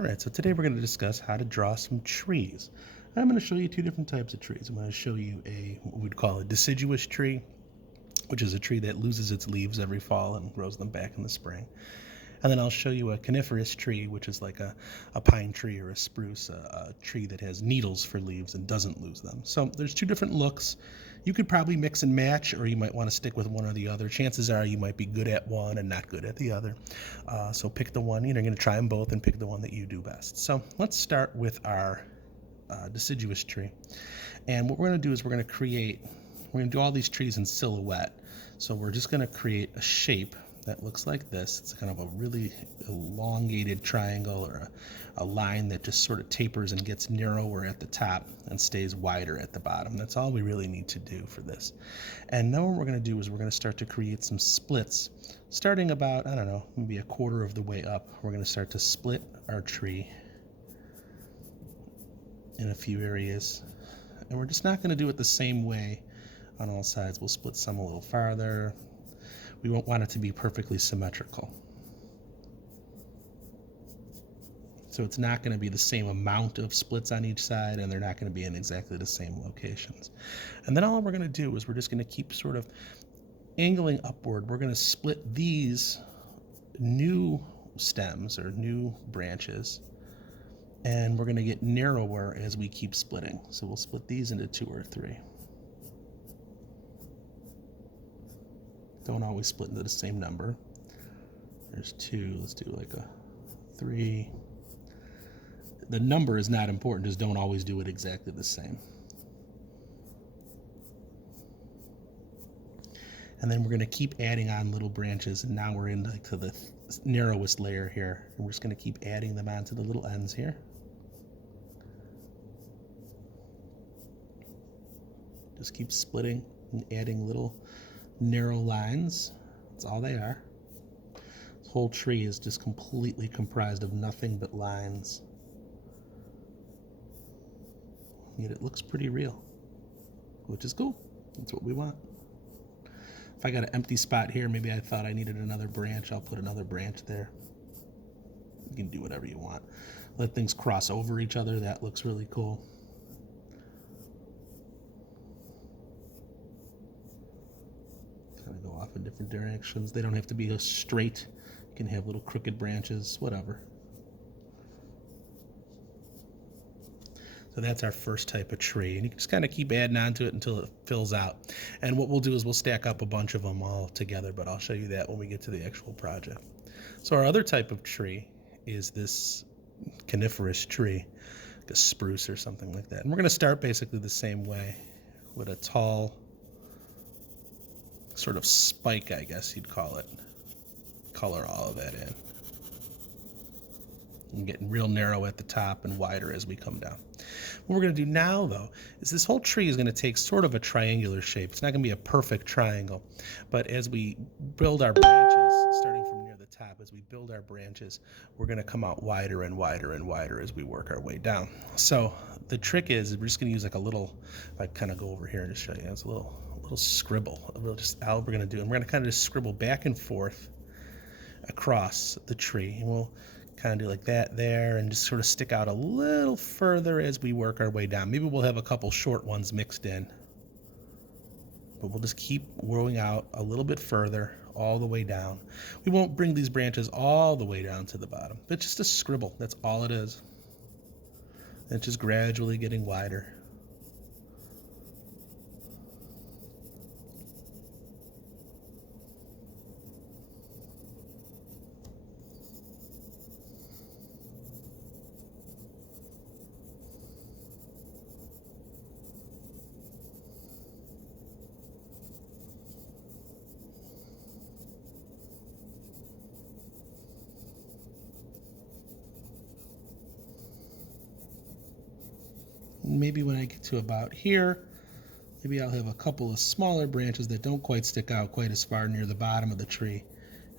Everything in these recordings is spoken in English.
All right, so today we're going to discuss how to draw some trees. I'm going to show you two different types of trees. I'm going to show you what we'd call a deciduous tree, which is a tree that loses its leaves every fall and grows them back in the spring. And then I'll show you a coniferous tree, which is like a pine tree or a spruce, a tree that has needles for leaves and doesn't lose them. So there's two different looks. You could probably mix and match, or you might want to stick with one or the other. Chances are you might be good at one and not good at the other. So pick the one, you're going to try them both and pick the one that you do best. So let's start with our deciduous tree. And what we're going to do is we're going to do all these trees in silhouette. So we're just going to create a shape that looks like this. It's kind of a really elongated triangle or a line that just sort of tapers and gets narrower at the top and stays wider at the bottom. That's all we really need to do for this. And now what we're going to do is we're going to start to create some splits. Starting about, I don't know, maybe a quarter of the way up, we're going to start to split our tree in a few areas. And we're just not going to do it the same way on all sides. We'll split some a little farther. We won't want it to be perfectly symmetrical. So it's not going to be the same amount of splits on each side, and they're not going to be in exactly the same locations. And then all we're going to do is we're just going to keep sort of angling upward. We're going to split these new stems or new branches, and we're going to get narrower as we keep splitting. So we'll split these into 2 or 3. Don't always split into the same number. There's 2, let's do like a 3. The number is not important, just don't always do it exactly the same. And then we're going to keep adding on little branches, and now we're into the narrowest layer here. And we're just going to keep adding them onto the little ends here. Just keep splitting and adding little narrow lines. That's all they are. This whole tree is just completely comprised of nothing but lines. Yet it looks pretty real, which is cool. That's what we want. If I got an empty spot here, maybe I thought I needed another branch, I'll put another branch there. You can do whatever you want. Let things cross over each other. That looks really cool. Kind of go off in different directions. They don't have to be a straight. You can have little crooked branches, whatever. So that's our first type of tree, and you can just kind of keep adding on to it until it fills out. And what we'll do is we'll stack up a bunch of them all together, but I'll show you that when we get to the actual project. So our other type of tree is this coniferous tree, like a spruce or something like that. And we're going to start basically the same way with a tall sort of spike, I guess you'd call it. Color all of that in. And getting real narrow at the top and wider as we come down. What we're going to do now, though, is this whole tree is going to take sort of a triangular shape. It's not going to be a perfect triangle, but as we build our branches, starting from near the top, as we build our branches, we're going to come out wider and wider and wider as we work our way down. So the trick is we're just going to use like a little, if I kind of go over here and just show you, it's a little scribble. All we're going to do, and we're going to kind of just scribble back and forth across the tree, and we'll kind of do like that there and just sort of stick out a little further as we work our way down. Maybe we'll have a couple short ones mixed in, but we'll just keep growing out a little bit further all the way down. We won't bring these branches all the way down to the bottom, but just a scribble. That's all it is. And it's just gradually getting wider. Maybe when I get to about here, maybe I'll have a couple of smaller branches that don't quite stick out quite as far near the bottom of the tree,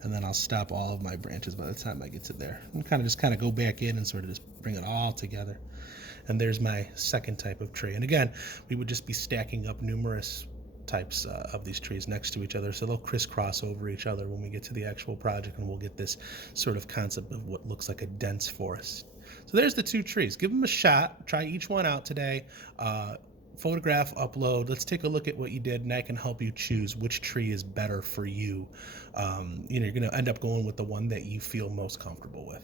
and then I'll stop all of my branches by the time I get to there. And kind of go back in and sort of just bring it all together. And there's my second type of tree. And again, we would just be stacking up numerous types of these trees next to each other, so they'll crisscross over each other when we get to the actual project, and we'll get this sort of concept of what looks like a dense forest. So there's the two trees. Give them a shot. Try each one out today. Photograph, upload. Let's take a look at what you did, and I can help you choose which tree is better for you. You're going to end up going with the one that you feel most comfortable with.